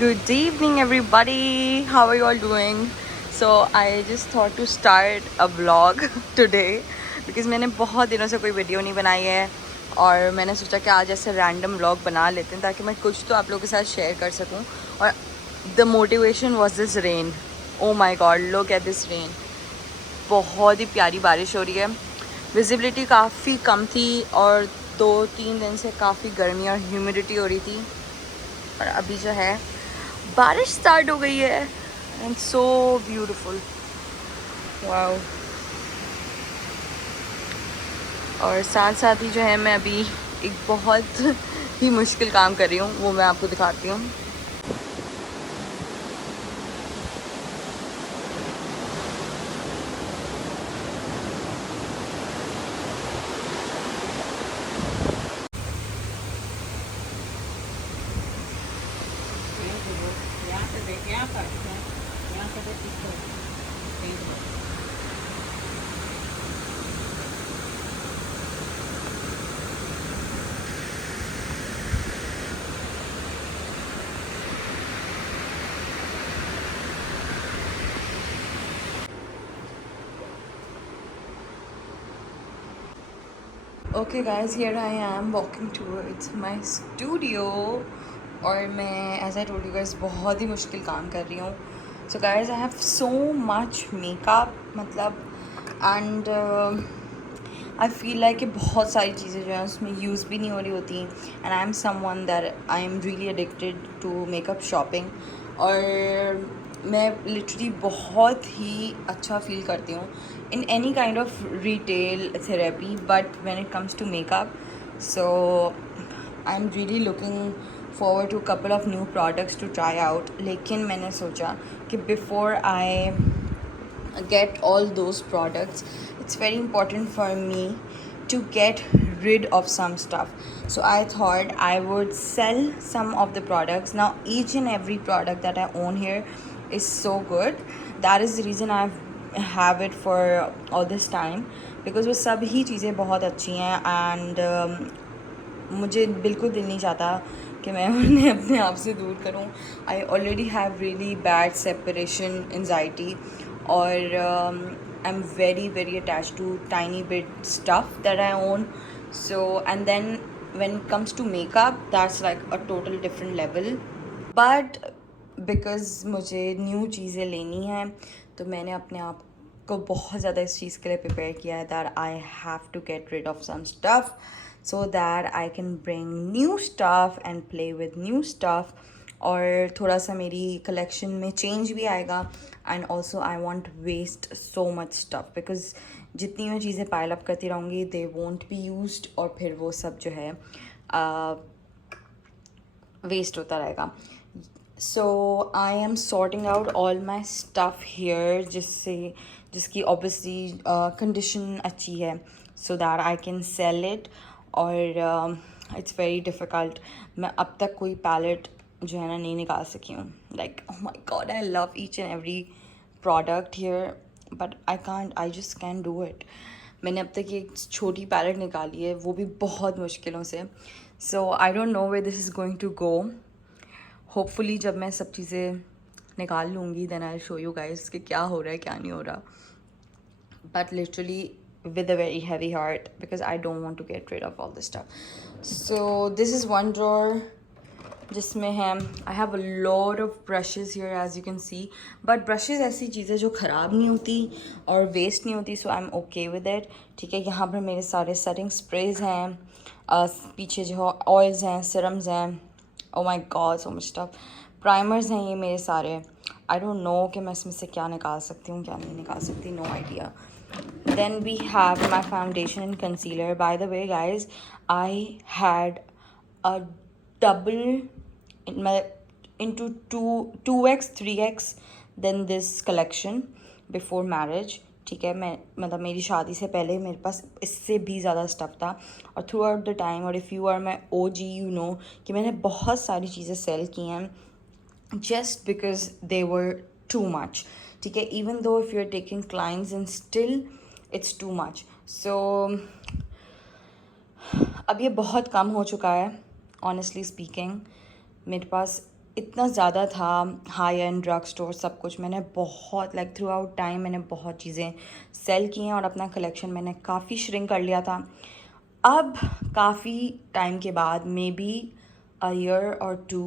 Good evening, everybody. How are you all doing? So I just thought to start a vlog today because मैंने बहुत दिनों से कोई video नहीं बनाई है और मैंने सोचा कि आज ऐसे रैंडम व्लॉग बना लेते हैं ताकि मैं कुछ तो आप लोगों के साथ शेयर कर सकूं। और the motivation was this rain. Oh my God, look at this rain. बहुत ही प्यारी बारिश हो रही है। विजिबिलिटी काफ़ी कम थी और 2-3 दिन से काफ़ी गर्मी और ह्यूमिडिटी हो रही थी और अभी जो है बारिश स्टार्ट हो गई है एंड सो ब्यूटीफुल। वाओ। और साथ साथ ही जो है मैं अभी एक बहुत ही मुश्किल काम कर रही हूँ, वो मैं आपको दिखाती हूँ। Okay guys, here I am walking towards my studio और मैं as I told you guys बहुत ही मुश्किल काम कर रही हूँ। So guys, I have so much makeup, मतलब एंड आई फील लाइक कि बहुत सारी चीज़ें जो हैं उसमें यूज़ भी नहीं हो रही होती and I am someone that I am really addicted to makeup shopping. और मैं लिटरली बहुत ही अच्छा फील करती हूँ in any kind of retail therapy, but when it comes to makeup, so I'm really looking forward to a couple of new products to try out. लेकिन मैंने सोचा कि before I get all those products, it's very important for me to get rid of some stuff. So I thought I would sell some of the products. Now each and every product that I own here is so good. That is the reason I've have it for all this time, because वो सब ही चीज़ें बहुत अच्छी हैं and मुझे बिल्कुल दिल नहीं चाहता कि मैं उन्हें अपने आप से दूर करूं। I already have really bad separation anxiety और I am very very attach to tiny bit stuff that I own. So and then when it comes to makeup, that's like a total different level. But because मुझे new चीज़ें लेनी हैं तो मैंने अपने आप को बहुत ज़्यादा इस चीज़ के लिए प्रिपेयर किया है that I have to get rid of some stuff so that I can bring new stuff and play with new stuff. और थोड़ा सा मेरी कलेक्शन में चेंज भी आएगा and also I want waste so much stuff because जितनी मैं चीज़ें पाइल अप करती रहूँगी दे वोंट बी यूज्ड और फिर वो सब जो है वेस्ट होता रहेगा। So I am sorting out all my stuff here जिसकी ऑब्वियसली कंडीशन अच्छी है so that I can sell it. और इट्स वेरी डिफ़िकल्ट, मैं अब तक कोई पैलेट जो है ना नहीं निकाल सकी हूँ। Like oh my God, I love each and every product here but I just can do it. मैंने अब तक एक छोटी पैलेट निकाली है, वो भी बहुत मुश्किलों से। So I don't know where this is going to go. Hopefully जब मैं सब चीज़ें निकाल लूँगी then I show you guys कि क्या हो रहा है क्या नहीं हो रहा। But literally with a very heavy heart because I don't want to get rid of all this stuff. So this is one drawer जिसमें है I have a lot of brushes here as you can see, but brushes ऐसी चीज़ें जो ख़राब नहीं होती और waste नहीं होती, so I'm okay with it. ठीक है, यहाँ पर मेरे सारे सेटिंग स्प्रेज हैं, पीछे जो ऑयल्स हैं, सिरम्स हैं, oh my god so much stuff, primers हैं ये मेरे सारे। I don't know कि मैं इसमें से क्या निकाल सकती हूँ क्या नहीं निकाल सकती, no idea. Then we have my foundation and concealer. By the way guys, I had a double into 2x 3x than this collection before marriage. ठीक है, मैं मतलब मेरी शादी से पहले मेरे पास इससे भी ज़्यादा स्टफ़ था और थ्रू आउट द टाइम, और if you are my OG you know कि मैंने बहुत सारी चीज़ें सेल की हैं just because they were too much. ठीक है, even though if you're taking clients and still it's too much. So अब ये बहुत कम हो चुका है honestly speaking. मेरे पास इतना ज़्यादा था, हाई एंड ड्रग स्टोर सब कुछ मैंने बहुत लाइक थ्रू आउट टाइम मैंने बहुत चीज़ें सेल की हैं और अपना कलेक्शन मैंने काफ़ी श्रिंक कर लिया था। अब काफ़ी टाइम के बाद मे बी अ ईयर और 2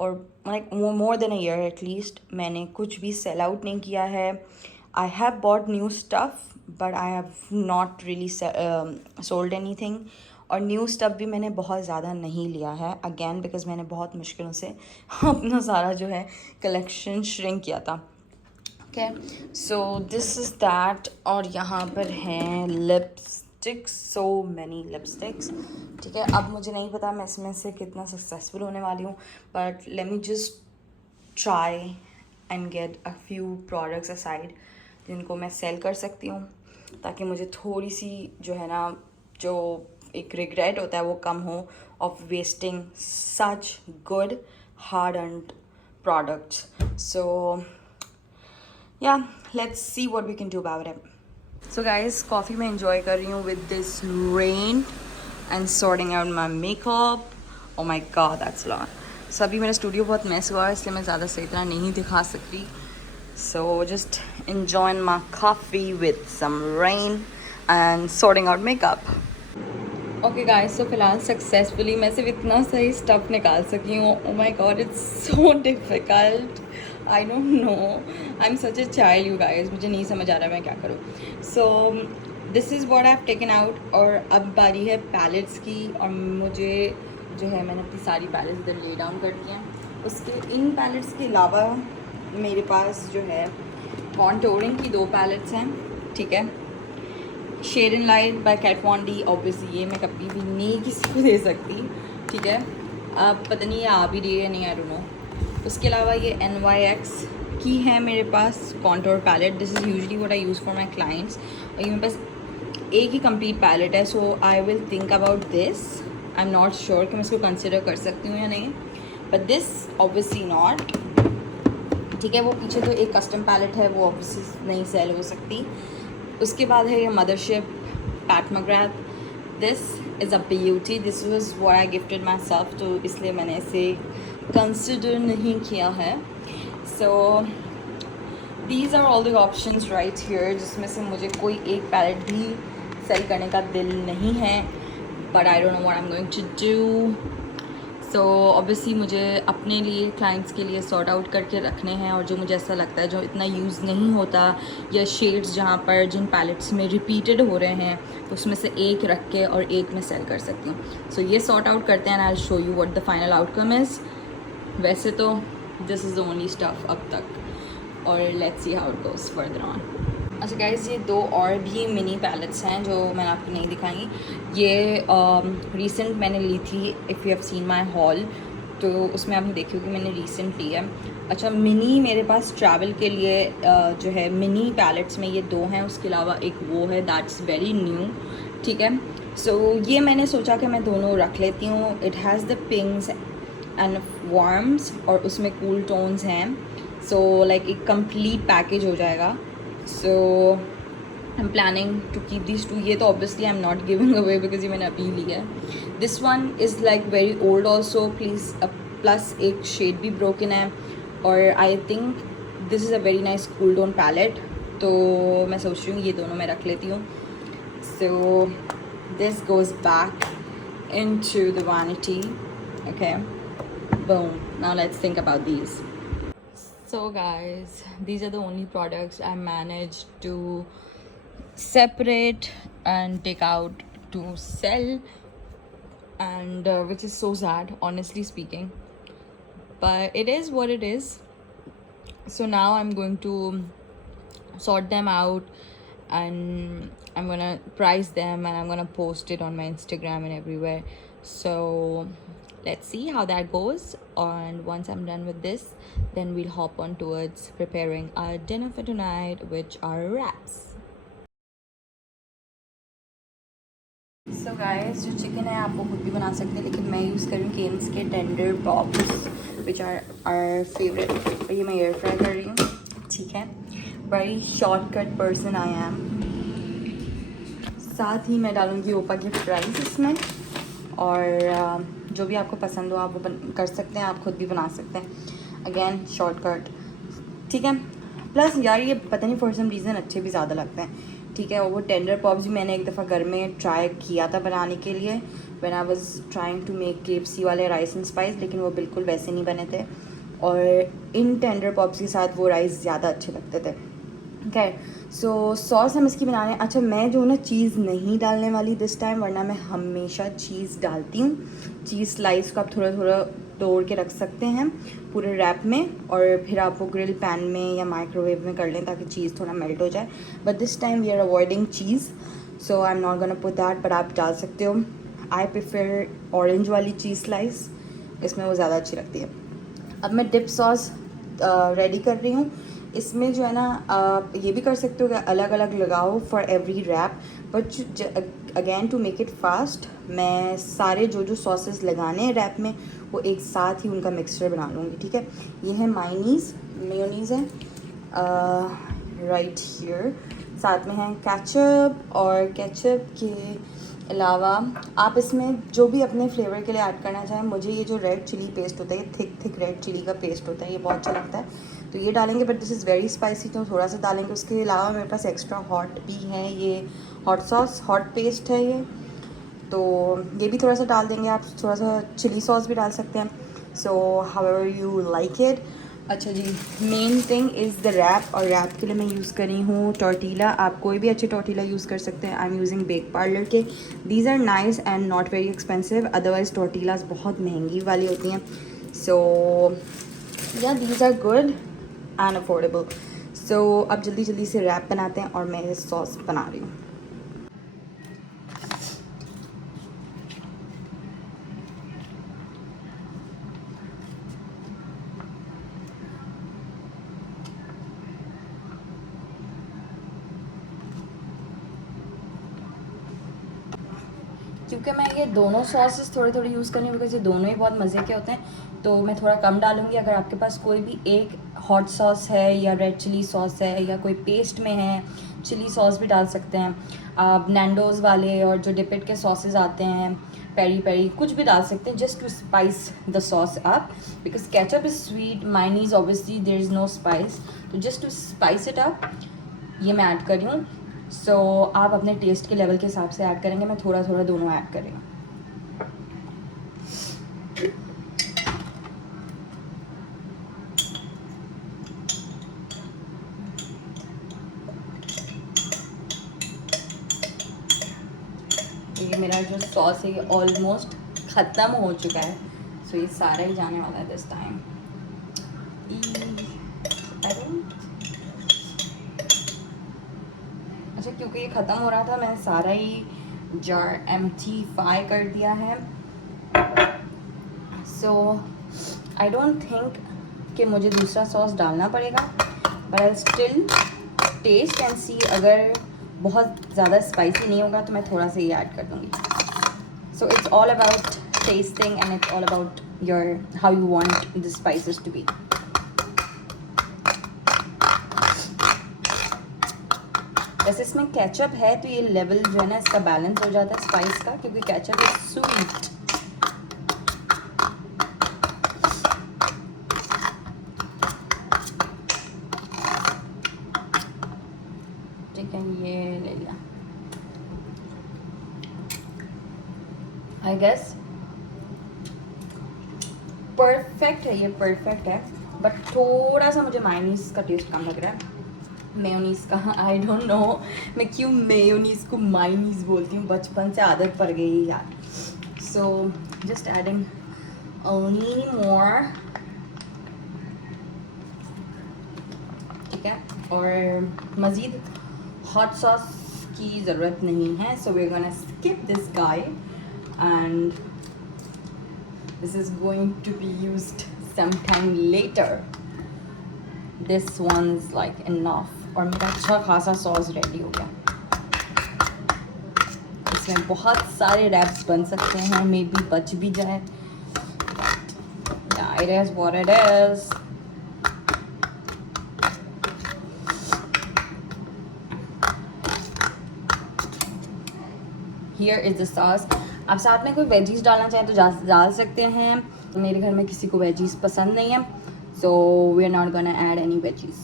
और like more than a year at least मैंने कुछ भी सेल आउट नहीं किया है। I have bought new stuff but I have not really sold any thing. और न्यू स्टफ़ भी मैंने बहुत ज़्यादा नहीं लिया है अगेन बिकॉज मैंने बहुत मुश्किलों से अपना सारा जो है कलेक्शन श्रिंक किया था। Okay, so this is that. और यहाँ पर हैं लिपस्टिक्स, सो मैनी लिपस्टिक्स। ठीक है, अब मुझे नहीं पता मैं इसमें से कितना सक्सेसफुल होने वाली हूँ, but let me just try and get a few products aside जिनको मैं सेल कर सकती हूँ, ताकि मुझे थोड़ी सी जो है ना, जो एक रिग्रेट होता है वो कम हो of wasting such good hard earned products. So yeah, let's see what we can do about it. So guys, coffee मैं enjoy कर रही हूँ with this rain and sorting out my makeup. Oh my god, that's a lot. So अभी मेरा studio बहुत mess हुआ है इसलिए मैं ज़्यादा सही तरह नहीं दिखा सकती. So just enjoying my coffee with some rain and sorting out makeup. Okay guys, तो फिलहाल सक्सेसफुली मैं सिर्फ इतना सही स्टफ़ निकाल सकी हूँ. Oh my god, it's so difficult. I don't know, I am such a child you guys. मुझे नहीं समझ आ रहा मैं क्या करूँ. So this is what I have taken out. और अब बारी है पैलेट्स की. और मुझे जो है मैंने अपनी सारी पैलेट्स इधर ले डाउन कर दी हैं. उसके इन पैलेट्स के अलावा मेरे पास जो है कॉन्टोरिंग की 2 पैलेट्स हैं. ठीक है, shade in light by Kat Von D. Obviously ये मैं कभी भी नहीं किसी को दे सकती. ठीक है, अब पता नहीं ये आ भी रही है नहीं, आई डोंट नो. उसके अलावा ये NYX की है मेरे पास contour palette. This is usually what I use for my clients. और ये मेरे पास एक ही कंप्लीट पैलेट है. So I will think about this. I am not sure कि मैं इसको कंसिडर कर सकती हूँ या नहीं, बट दिस ऑब्वियसली नॉट. ठीक है, वो पीछे तो एक कस्टम पैलेट है, वो ऑब्वियसली नहीं सेल हो सकती. उसके बाद है ये mothership Pat McGrath. This is a beauty. This was what I gifted my self, तो इसलिए मैंने इसे कंसिडर नहीं किया है. So these are all the options right here, जिसमें से मुझे कोई एक पैलेट भी सेल करने का दिल नहीं है, but I don't know what I am going to do. So obviously मुझे अपने लिए क्लाइंट्स के लिए सॉर्ट आउट करके रखने हैं, और जो मुझे ऐसा लगता है जो इतना यूज़ नहीं होता, या शेड्स जहाँ पर जिन पैलेट्स में रिपीटेड हो रहे हैं, तो उसमें से एक रख के और एक मैं सेल कर सकती हूँ. सो ये सॉर्ट आउट करते हैं and I will show you what the final outcome is. वैसे तो this is the only stuff अब तक, और let's see how it goes further on. अच्छा गाइस, ये 2 और भी मिनी पैलेट्स हैं जो मैंने आपको नहीं दिखाई. ये रीसेंट मैंने ली थी. If you have seen my hall, तो उसमें आपने देखी होगी मैंने रीसेंट ली है. अच्छा, मिनी मेरे पास ट्रैवल के लिए जो है मिनी पैलेट्स में ये 2 हैं. उसके अलावा एक वो है दैट्स वेरी न्यू. ठीक है, सो ये मैंने सोचा कि मैं दोनों रख लेती हूँ. It has the पिंक्स and warms, और उसमें कूल टोन्स हैं. सो लाइक एक कंप्लीट पैकेज हो जाएगा. So I'm planning to keep these 2. ये तो obviously I'm not giving away because ये मैंने अभी ली है. This one is like very old also. Please plus एक shade भी broken है, और I think this is a very nice cool tone palette. तो मैं सोच रही हूँ ये दोनों मैं रख लेती हूँ. So this goes back into the vanity. Okay, boom. Now let's think about these. So guys, these are the only products I managed to separate and take out to sell, and which is so sad, honestly speaking, but it is what it is. So now I'm going to sort them out, and I'm gonna price them, and I'm gonna post it on my Instagram and everywhere. So let's see how that goes, and once I'm done with this, then we'll hop on towards preparing our dinner for tonight, which are wraps. So guys, जो chicken है आप वो खुद भी बना सकते हैं, लेकिन मैं यूज़ कर रही हूँ केन्स के tender pops, which are our favourite. और ये मैं एयर फ्राई कर रही हूँ. ठीक है, very shortcut person I am. साथ ही मैं डालूँगी ओपा के फ्राइज इसमें, और जो भी आपको पसंद हो आप वो कर सकते हैं, आप खुद भी बना सकते हैं। अगेन शॉर्टकट, ठीक है। प्लस यार ये पता नहीं फॉर सम रीज़न अच्छे भी ज़्यादा लगते हैं, ठीक है। और वो टेंडर पॉप्स भी मैंने एक दफ़ा घर में ट्राई किया था बनाने के लिए, when I was trying to make KFC वाले राइस एंड स्पाइस, लेकिन वो बिल्कुल वैसे नहीं बने थे। और इन टेंडर पॉप्स के साथ वो राइस ज़्यादा अच्छे लगते थे। खैर, सो सॉस हम इसकी बनाने, अच्छा मैं जो ना चीज़ नहीं डालने वाली दिस टाइम, वरना मैं हमेशा चीज़ डालती हूँ। चीज़ स्लाइस को आप थोड़ा थोड़ा तोड़ के रख सकते हैं पूरे रैप में, और फिर आप वो ग्रिल पैन में या माइक्रोवेव में कर लें ताकि चीज़ थोड़ा मेल्ट हो जाए। But this time we are avoiding cheese, so I am not gonna put that, but आप डाल सकते हो। आई प्रेफर ऑरेंज वाली चीज़ स्लाइस, इसमें वो ज़्यादा अच्छी लगती है। अब मैं डिप सॉस रेडी कर रही हूँ। इसमें जो है ना आप ये भी कर सकते हो कि अलग अलग लगाओ for every wrap, but again to make it fast मैं सारे जो जो सॉसेस लगाने हैं रैप में वो एक साथ ही उनका मिक्सचर बना लूँगी, ठीक है। ये है मेयोनीज़ है राइट हियर, साथ में है केचप, और केचप के अलावा आप इसमें जो भी अपने फ्लेवर के लिए ऐड करना चाहें। मुझे ये जो रेड चिली पेस्ट होता है, ये थिक रेड चिली का पेस्ट होता है, ये बहुत अच्छा लगता है, तो ये डालेंगे। But this is very spicy, तो थोड़ा सा डालेंगे। उसके अलावा मेरे पास एक्स्ट्रा हॉट भी है, ये हॉट सॉस, हॉट पेस्ट है ये, तो ये भी थोड़ा सा डाल देंगे। आप थोड़ा सा चिली सॉस भी डाल सकते हैं, so however you like it. अच्छा जी, main thing is the wrap, और रैप के लिए मैं यूज़ कर रही हूँ टॉर्टिला। आप कोई भी अच्छे टॉर्टिला यूज़ कर सकते हैं। I am using Bake Parlour के, these are nice and not very expensive, otherwise tortillas बहुत महंगी वाली होती हैं। So yeah these are good and affordable. So अब जल्दी जल्दी से रैप बनाते हैं और मैं सॉस बना रही हूँ। क्योंकि मैं ये दोनों सॉसेस थोड़े थोड़े यूज़ करनी हूँ, बिकॉज ये दोनों ही बहुत मज़े के होते हैं, तो मैं थोड़ा कम डालूँगी। अगर आपके पास कोई भी एक हॉट सॉस है या रेड चिली सॉस है या कोई पेस्ट में है, चिली सॉस भी डाल सकते हैं आप। नैंडोज़ वाले और जो डिपिट के सॉसेज आते हैं, पेरी पेरी, कुछ भी डाल सकते हैं just to spice the sauce up, because ketchup is sweet, mayonnaise obviously there is no spice, तो just to spice it up ये मैं ऐड कर रही हूँ। सो आप अपने टेस्ट के लेवल के हिसाब से ऐड करेंगे, मैं थोड़ा थोड़ा दोनों ऐड कर रही हूँ। ये मेरा जो सॉस है ये ऑलमोस्ट ख़त्म हो चुका है, सो ये सारा ही जाने वाला है दिस टाइम। अच्छा, क्योंकि ये ख़त्म हो रहा था मैंने सारा ही जार एम्प्टीफाई कर दिया है, सो आई डोंट थिंक कि मुझे दूसरा सॉस डालना पड़ेगा, but I still taste and see. अगर बहुत ज़्यादा स्पाइसी नहीं होगा तो मैं थोड़ा सा ही ऐड कर दूँगी। So it's all about tasting and it's all about your how you want the spices to be. वैसे इसमें केचप है तो ये लेवल जो है ना इसका बैलेंस हो जाता है स्पाइस का, क्योंकि केचप इज स्वीट। ठीक है, ये ले लिया। आई गेस परफेक्ट है, ये परफेक्ट है, बट थोड़ा सा मुझे मायोनीज का टेस्ट कम लग रहा है, मेयोनीज़ का। आई डोंट नो मैं क्यों मेयोनीज़ को मायोनीज़ बोलती हूँ, बचपन से आदत पड़ गई है यार। सो जस्ट एडिंग ओनली मोर, ठीक है। और मज़ीद हॉट सॉस की ज़रूरत नहीं है, so we are gonna skip this guy and this is going to be used some time later. This one is like enough, और मेरा अच्छा खासा सॉस रेडी हो गया। इसमें बहुत सारे रैप्स बन सकते हैं, मे बी बच भी जाए, it is what it is. Here is the sauce. आप साथ में कोई वेजीज डालना चाहें तो डाल सकते हैं. मेरे घर में किसी को वेजीज पसंद नहीं है, so we are not gonna add any veggies.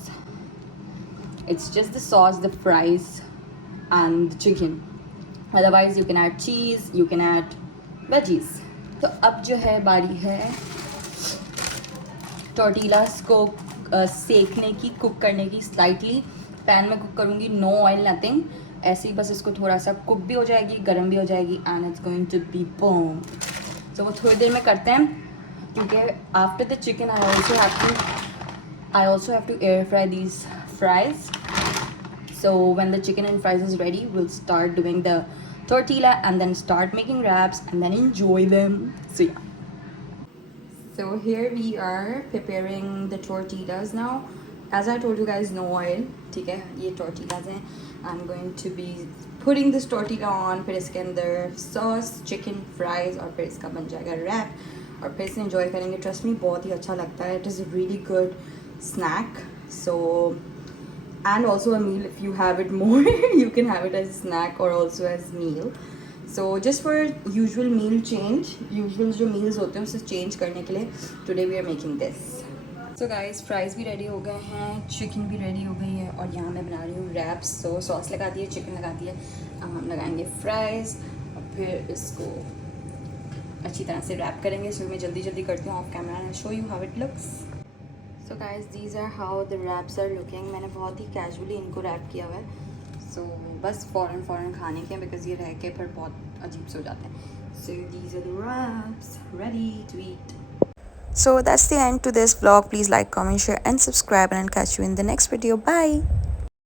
It's just the sauce, the fries and the chicken. Otherwise you can add cheese, you can add veggies. तो अब जो है बारी है टोर्टिलास को सेकने की, कुक करने की. स्लाइटली पैन में कुक करूँगी, नो ऑयल नथिंग. ऐसे ही बस इसको थोड़ा सा कुक भी हो जाएगी, गर्म भी हो जाएगी, and it's going to be bomb. तो वो थोड़ी देर में करते हैं, क्योंकि after the chicken I also have to air fry these fries. So when the chicken and fries is ready, we'll start doing the tortilla and then start making wraps and then enjoy them. So yeah. So here we are preparing the tortillas now. As I told you guys, no oil. ठीक है, ये tortillas हैं. I'm going to be putting this tortilla on. फिर इसके अंदर sauce, chicken, fries और फिर इसका बन जाएगा wrap. और फिर इसे enjoy करेंगे. Trust me, बहुत ही अच्छा लगता है. It is a really good snack. So and also a meal if you have it more. You can have it as a snack or also as meal. So just for usual meal change, usual जो meals होते हैं उसे change करने के लिए today we are making this. So guys, fries भी ready हो गए हैं, chicken भी ready हो गई है और यहाँ मैं बना रही हूँ wraps. So sauce लगा दी है, chicken लगा दी है, अब हम लगाएंगे fries और फिर इसको अच्छी तरह से wrap करेंगे. So मैं जल्दी करती हूँ off camera and I'll show you how it looks. So guys, these are how the wraps are looking. मैंने बहुत ही casually इनको wrap किया हुआ है. So बस फ़ौरन खाने के, because ये रह के फिर बहुत अजीब से हो जाते हैं. So these are the wraps ready to eat. So that's the end to this vlog. Please like, comment, share and subscribe, and I'll catch you in the next video. Bye.